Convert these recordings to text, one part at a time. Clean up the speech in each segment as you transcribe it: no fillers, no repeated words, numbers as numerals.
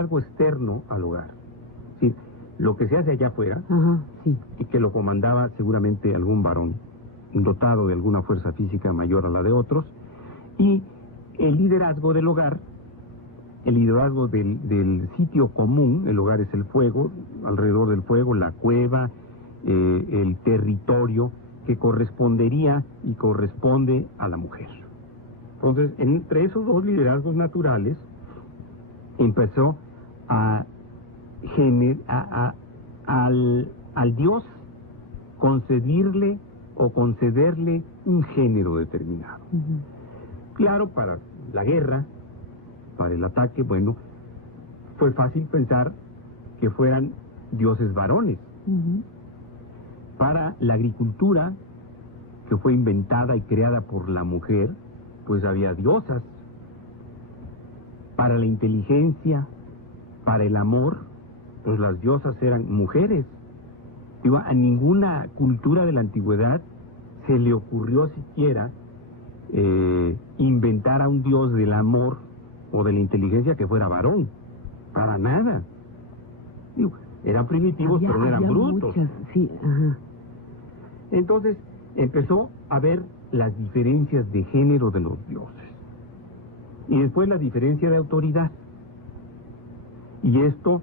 algo externo al hogar. Sí, lo que se hace allá afuera, Sí. y que lo comandaba seguramente algún varón, dotado de alguna fuerza física mayor a la de otros, y el liderazgo del hogar, el liderazgo del sitio común. El hogar es el fuego, alrededor del fuego, la cueva, el territorio que correspondería y corresponde a la mujer. Entonces, entre esos dos liderazgos naturales, empezó al Dios concederle un género determinado. Claro, para la guerra, para el ataque, bueno, fue fácil pensar que fueran dioses varones. Para la agricultura, que fue inventada y creada por la mujer, pues había diosas. Para la inteligencia, para el amor, pues las diosas eran mujeres. Digo, a ninguna cultura de la antigüedad se le ocurrió siquiera inventar a un dios del amor o de la inteligencia que fuera varón. Para nada. Digo, eran primitivos, pero no eran brutos. Muchas, sí, Entonces empezó a ver las diferencias de género de los dioses. Y después la diferencia de autoridad. Y esto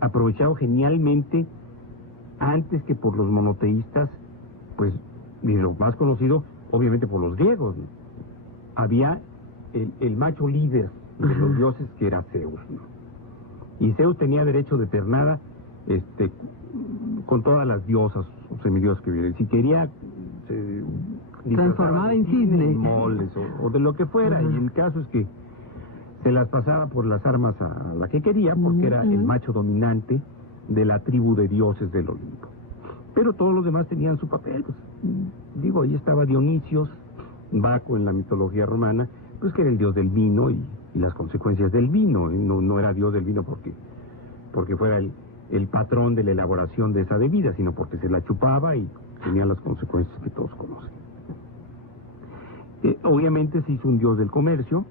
aprovechado genialmente antes que por los monoteístas, pues, y lo más conocido, obviamente por los griegos, ¿no? Había el macho líder de los dioses, que era Zeus, ¿no? Y Zeus tenía derecho de pernada con todas las diosas o semidiosas que vienen. Si quería, se transformaba en cisne, moles o de lo que fuera. Y el caso es que se las pasaba por las armas a la que quería, porque era el macho dominante de la tribu de dioses del Olimpo. Pero todos los demás tenían su papel. Pues, digo, ahí estaba Dionisios, Baco en la mitología romana, pues que era el dios del vino y las consecuencias del vino. No era dios del vino porque fuera el patrón de la elaboración de esa bebida, sino porque se la chupaba y tenía las consecuencias que todos conocen. Obviamente se hizo un dios del comercio,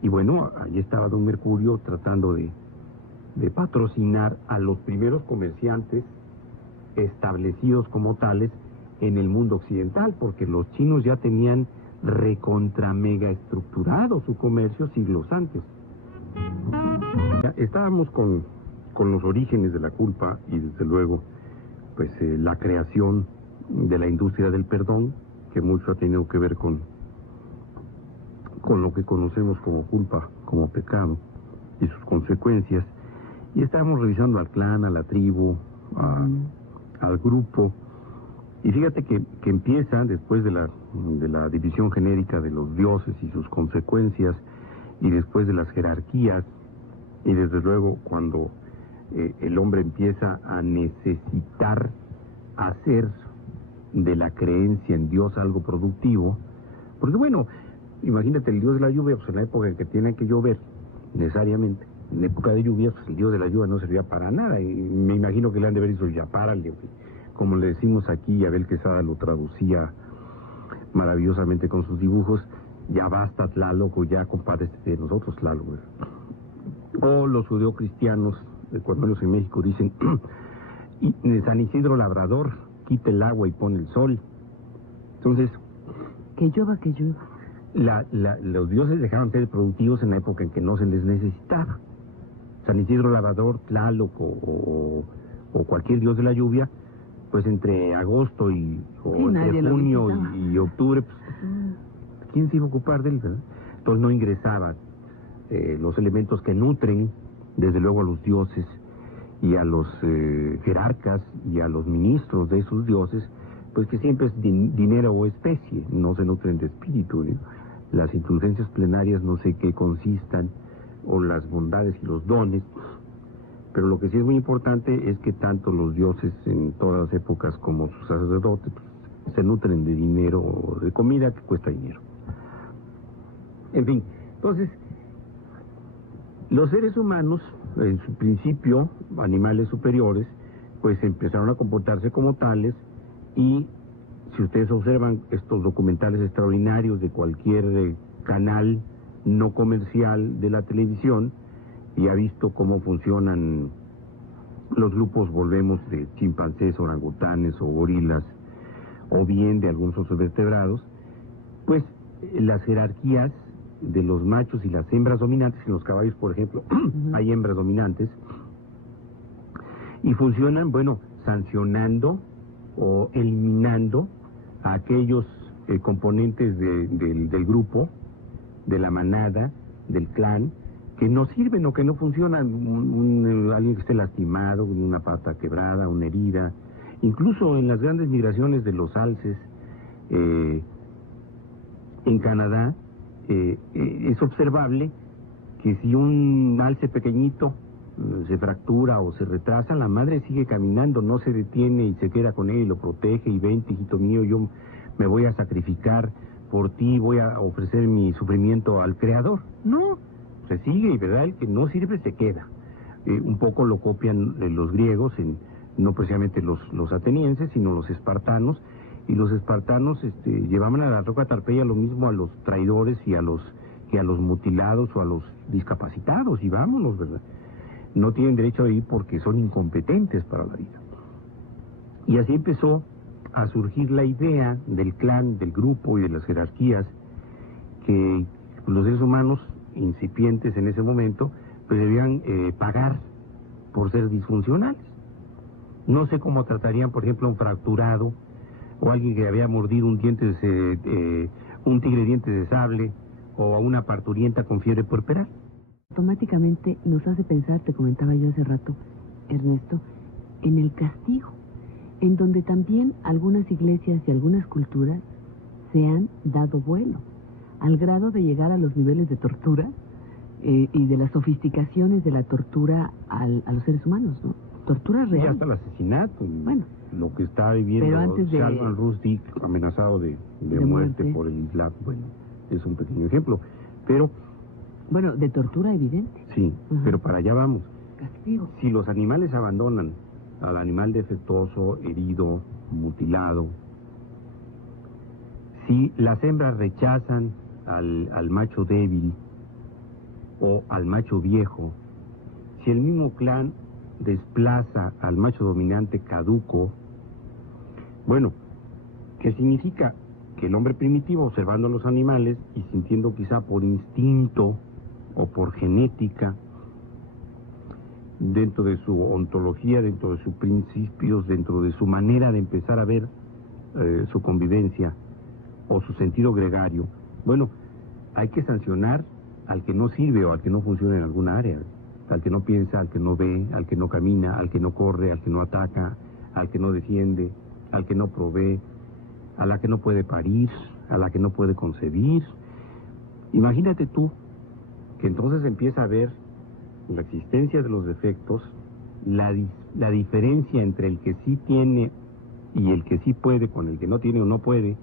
y bueno, ahí estaba don Mercurio tratando de patrocinar a los primeros comerciantes establecidos como tales en el mundo occidental, porque los chinos ya tenían recontra mega estructurado su comercio siglos antes. Estábamos con los orígenes de la culpa y desde luego pues la creación de la industria del perdón, que mucho ha tenido que ver con lo que conocemos como culpa, como pecado y sus consecuencias. Y estábamos revisando al clan, a la tribu, al grupo. Y fíjate que empieza después de la división genérica de los dioses y sus consecuencias, y después de las jerarquías, y desde luego cuando el hombre empieza a necesitar hacer de la creencia en Dios algo productivo. Porque bueno, imagínate, el dios de la lluvia, pues en la época en que tiene que llover, necesariamente, en época de lluvias, pues el dios de la lluvia no servía para nada, y me imagino que le han de haber dicho, ya párale, como le decimos aquí, Abel Quesada lo traducía maravillosamente con sus dibujos, ya basta Tlaloc, ya compadre de nosotros Tlaloc. O los judeocristianos, cuando menos en México, dicen, y San Isidro Labrador, quita el agua y pone el sol. Entonces, que llueva. Los dioses dejaron de ser productivos en la época en que no se les necesitaba. San Isidro Labrador, Tlaloc o cualquier dios de la lluvia, pues entre agosto entre junio y octubre, pues, ¿quién se iba a ocupar de él, verdad? Entonces no ingresaban los elementos que nutren, desde luego, a los dioses y a los jerarcas y a los ministros de esos dioses, pues que siempre es dinero o especie, no se nutren de espíritu, ¿no? Las indulgencias plenarias no sé qué consistan, o las bondades y los dones, pero lo que sí es muy importante es que tanto los dioses en todas las épocas como sus sacerdotes se nutren de dinero o de comida que cuesta dinero. En fin, entonces, los seres humanos, en su principio, animales superiores, pues empezaron a comportarse como tales, y si ustedes observan estos documentales extraordinarios de cualquier canal no comercial de la televisión, y ha visto cómo funcionan los grupos, volvemos, de chimpancés, orangutanes o gorilas, o bien de algunos otros vertebrados, pues las jerarquías de los machos y las hembras dominantes, en los caballos, por ejemplo, hay hembras dominantes, y funcionan, bueno, sancionando o eliminando a aquellos componentes del grupo, de la manada, del clan, que no sirven o que no funcionan. Alguien que esté lastimado, con una pata quebrada, una herida. Incluso en las grandes migraciones de los alces en Canadá, es observable que si un alce pequeñito se fractura o se retrasa, la madre sigue caminando, no se detiene y se queda con él y lo protege y vente, hijito mío, yo me voy a sacrificar por ti, voy a ofrecer mi sufrimiento al Creador. No, se sigue, y verdad, el que no sirve se queda. Un poco lo copian los griegos, no precisamente los atenienses, sino los espartanos, y los espartanos llevaban a la roca Tarpeya lo mismo a los traidores y a los mutilados o a los discapacitados, y vámonos, ¿verdad? No tienen derecho a ir porque son incompetentes para la vida. Y así empezó a surgir la idea del clan, del grupo y de las jerarquías, que los seres humanos incipientes en ese momento pues debían pagar por ser disfuncionales. No sé cómo tratarían, por ejemplo, a un fracturado o a alguien que había mordido un tigre dientes de sable, o a una parturienta con fiebre puerperal. Automáticamente nos hace pensar, te comentaba yo hace rato, Ernesto, en el castigo, en donde también algunas iglesias y algunas culturas se han dado vuelo, al grado de llegar a los niveles de tortura y de las sofisticaciones de la tortura a los seres humanos, ¿no? Tortura real. Y hasta el asesinato. Bueno. Lo que está viviendo Salman Rushdie, amenazado de muerte por el Islam, bueno, es un pequeño ejemplo. Pero... bueno, de tortura evidente. Sí, pero para allá vamos. Castigo. Si los animales abandonan al animal defectuoso, herido, mutilado, si las hembras rechazan al macho débil o al macho viejo, si el mismo clan desplaza al macho dominante caduco, bueno, ¿qué significa? Que el hombre primitivo, observando a los animales y sintiendo quizá por instinto o por genética, dentro de su ontología, dentro de sus principios, dentro de su manera de empezar a ver su convivencia o su sentido gregario, bueno, hay que sancionar al que no sirve o al que no funciona en alguna área, al que no piensa, al que no ve, al que no camina, al que no corre, al que no ataca, al que no defiende, al que no provee, a la que no puede parir, a la que no puede concebir. Imagínate tú que entonces empieza a ver la existencia de los defectos, la diferencia entre el que sí tiene y el que sí puede con el que no tiene o no puede,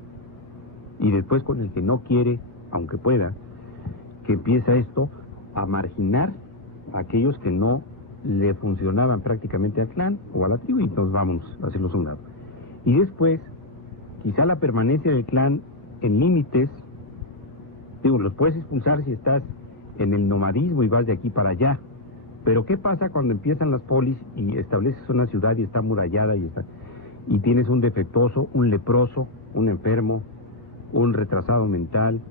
y después con el que no quiere, aunque pueda, que empieza esto a marginar a aquellos que no le funcionaban prácticamente al clan o a la tribu, y nos vamos a hacerlos a un lado. Y después, quizá la permanencia del clan en límites, los puedes expulsar si estás en el nomadismo y vas de aquí para allá, pero ¿qué pasa cuando empiezan las polis y estableces una ciudad y está amurallada y tienes un defectuoso, un leproso, un enfermo, un retrasado mental,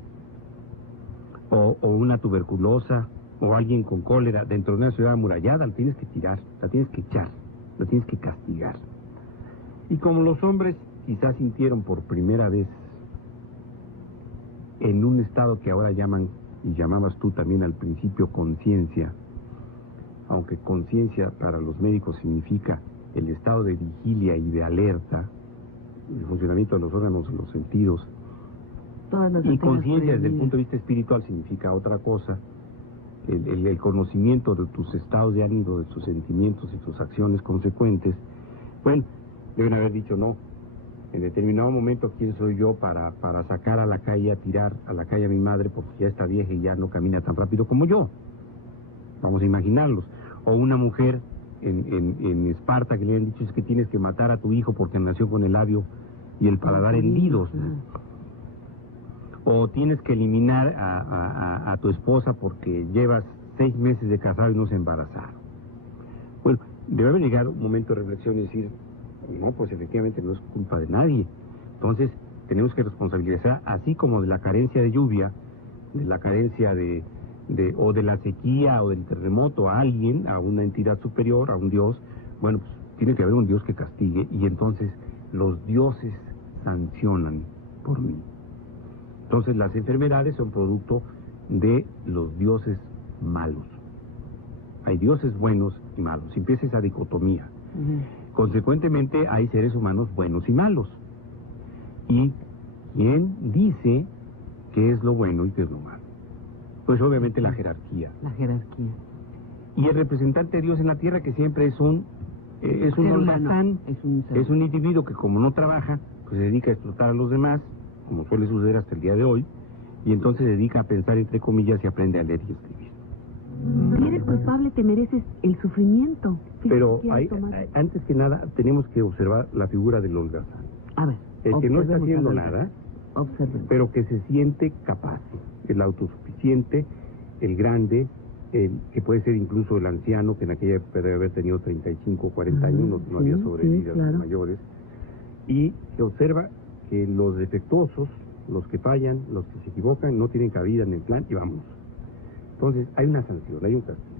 o una tuberculosa, o alguien con cólera dentro de una ciudad amurallada? La tienes que tirar, la tienes que echar, la tienes que castigar. Y como los hombres quizás sintieron por primera vez en un estado que ahora llaman, y llamabas tú también al principio, conciencia, aunque conciencia para los médicos significa el estado de vigilia y de alerta, el funcionamiento de los órganos de los sentidos, y conciencia desde el punto de vista espiritual significa otra cosa, el conocimiento de tus estados de ánimo, de tus sentimientos y tus acciones consecuentes. Bueno, deben haber dicho no. En determinado momento, ¿quién soy yo para sacar a la calle, a tirar a la calle a mi madre porque ya está vieja y ya no camina tan rápido como yo? Vamos a imaginarlos. O una mujer en Esparta que le han dicho es que tienes que matar a tu hijo porque nació con el labio y el paladar hendidos. O tienes que eliminar a tu esposa porque llevas 6 meses de casado y no se embarazaron. Bueno, debe haber llegado un momento de reflexión y decir, no, pues efectivamente no es culpa de nadie. Entonces, tenemos que responsabilizar, así como de la carencia de lluvia, de la carencia o de la sequía o del terremoto a alguien, a una entidad superior, a un dios. Bueno, pues tiene que haber un dios que castigue, y entonces los dioses sancionan por mí. Entonces las enfermedades son producto de los dioses malos. Hay dioses buenos y malos. Si empieza esa dicotomía. Consecuentemente hay seres humanos buenos y malos. ¿Y quién dice qué es lo bueno y qué es lo malo? Pues obviamente la jerarquía. La jerarquía. Y el representante de Dios en la tierra, que siempre es un holgazán, es un individuo que, como no trabaja, pues se dedica a explotar a los demás, como suele suceder hasta el día de hoy, y entonces se dedica a pensar entre comillas y aprende a leer y escribir. Si eres culpable, te mereces el sufrimiento. Pero antes que nada tenemos que observar la figura del holgazán. A ver, el que no está haciendo nada, pero que se siente capaz, el autosuficiente, el grande, el que puede ser incluso el anciano, que en aquella época debe haber tenido 35 o 40 años, no había sobrevivido a los mayores, y que observa que los defectuosos, los que fallan, los que se equivocan, no tienen cabida en el plan, y vámonos. Entonces hay una sanción, hay un castigo.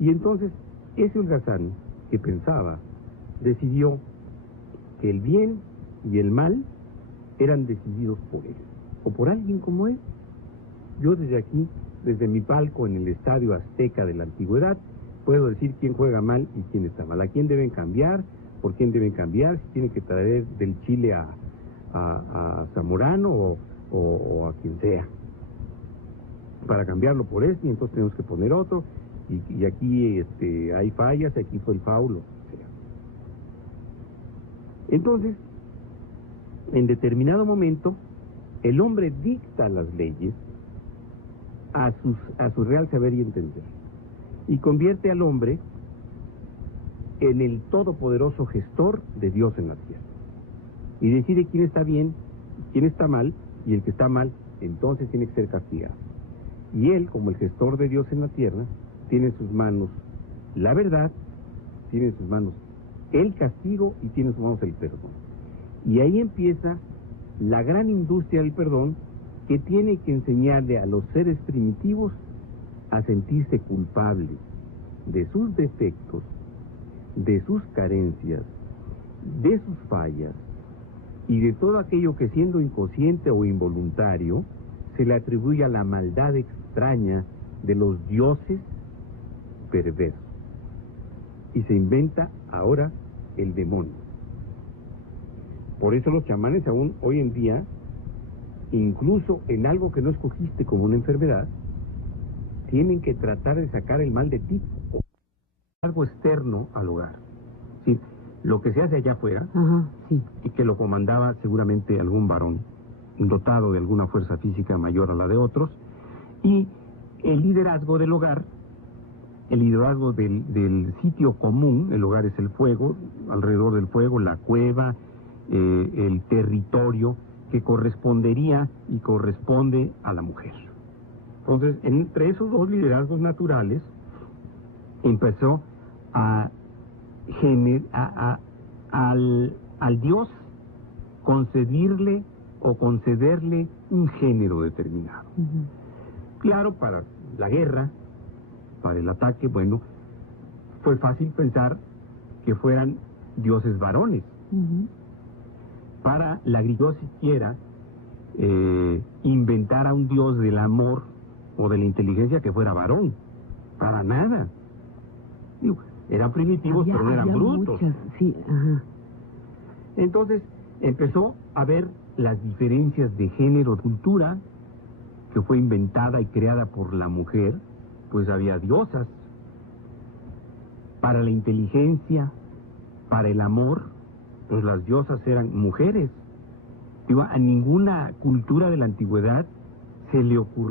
Y entonces ese holgazán que pensaba, decidió que el bien y el mal eran decididos por él, o por alguien como él. Yo desde aquí, desde mi palco en el Estadio Azteca de la Antigüedad, puedo decir quién juega mal y quién está mal, a quién deben cambiar, por quién deben cambiar, si tienen que traer del Chile a Zamorano o a quien sea, para cambiarlo por este, y entonces tenemos que poner otro, y aquí hay fallas, aquí fue el faulo. Entonces, en determinado momento, el hombre dicta las leyes a su real saber y entender, y convierte al hombre en el todopoderoso gestor de Dios en la tierra, y decide quién está bien, quién está mal, y el que está mal entonces tiene que ser castigado. Y él, como el gestor de Dios en la tierra, tiene en sus manos la verdad, tiene en sus manos el castigo y tiene en sus manos el perdón. Y ahí empieza la gran industria del perdón, que tiene que enseñarle a los seres primitivos a sentirse culpables de sus defectos, de sus carencias, de sus fallas y de todo aquello que, siendo inconsciente o involuntario, se le atribuye a la maldad extraña de los dioses perversos. Y se inventa ahora el demonio. Por eso los chamanes aún hoy en día, incluso en algo que no escogiste como una enfermedad, tienen que tratar de sacar el mal de ti, algo externo al hogar. ¿Sí? Lo que se hace allá afuera, y que lo comandaba seguramente algún varón, dotado de alguna fuerza física mayor a la de otros, y el liderazgo del hogar, el liderazgo del sitio común. El hogar es el fuego, alrededor del fuego la cueva, el territorio que correspondería y corresponde a la mujer. Entonces, entre esos dos liderazgos naturales, empezó al Dios concederle un género determinado. Claro, para la guerra, para el ataque, bueno, fue fácil pensar que fueran dioses varones. Para la agricultura siquiera inventara un dios del amor o de la inteligencia que fuera varón. Para nada. Digo, eran primitivos, pero no eran brutos. Entonces empezó a ver las diferencias de género, cultura, que fue inventada y creada por la mujer. Pues había diosas para la inteligencia, para el amor, pues las diosas eran mujeres. Digo, a ninguna cultura de la antigüedad se le ocurrió